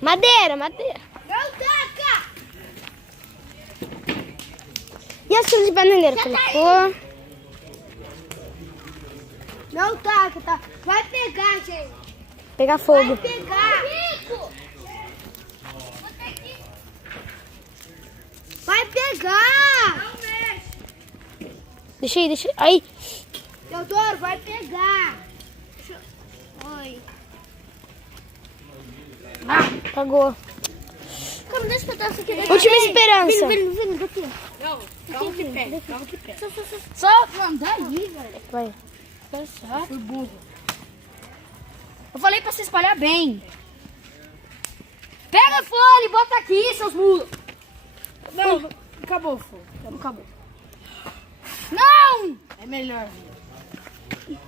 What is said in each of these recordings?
Madeira, madeira. Não taca! E a folha de bananeira? Colocou. Não taca, tá? Vai pegar, gente. Pegar fogo. Vai pegar. Vai pegar. Não mexe. Deixa aí, deixa aí. Aí. Teodoro, vai pegar. Oi. Apagou. Calma, deixa eu pedaço aqui. Última esperança. Vem, daqui. Não, calma que pega, calma que pega. Só andar aí, velho. Vai. Fui burro. Eu falei pra você espalhar bem. Pega a folha e bota aqui, seus mulos. Não, acabou o fogo. Acabou. Não! É melhor.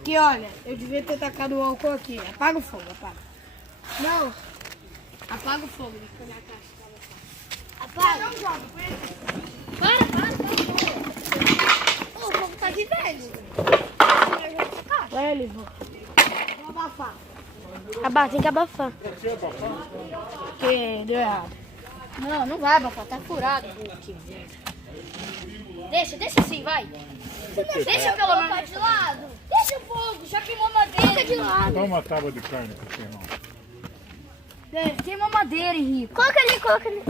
Que olha, eu devia ter tacado o álcool aqui. Apaga o fogo, apaga. Não. Apaga o fogo. Apaga. Não joga. Para. O fogo tá de velho. Vai ali, vou. Vou abafar. Tem que abafar. Que deu errado. Não, não vai abafar, tá furado o aqui. Deixa assim, vai. Deixa pelo menos de lado. Deixa o fogo, já queimou madeira. Fica de lado. Dá uma tábua de carne pra você, irmão. Queimou madeira, Henrique. Coloca ali.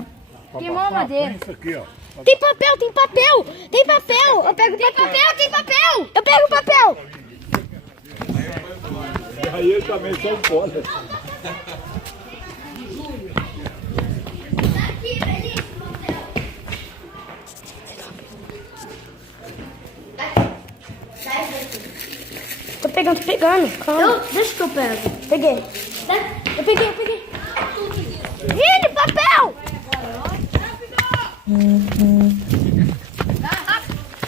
Queimou a madeira. Põe isso aqui, ó. Tem papel. Eu pego papel. Eu pego o papel. Aí ele também só bola. Tô pegando. Calma. Deixa que eu pego. Peguei. Eu peguei. Vini, papel!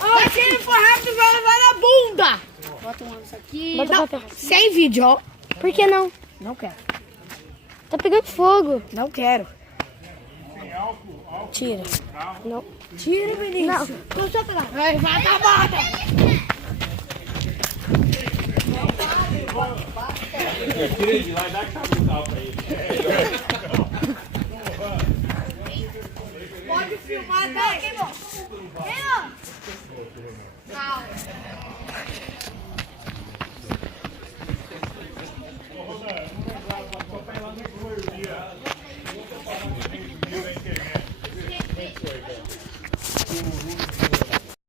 Ó, se ele for rápido, vai levar na bunda. Bota isso aqui. Bota Não, papel. sem vídeo, ó. Por que não? Não quero. Tá pegando fogo. Não quero. Tira. Não. Tira, Vinícius. Vou só pegar. Vai dar bota. Tira ele de lá e dá capital pra ele. Pode filmar, tá? Queimou.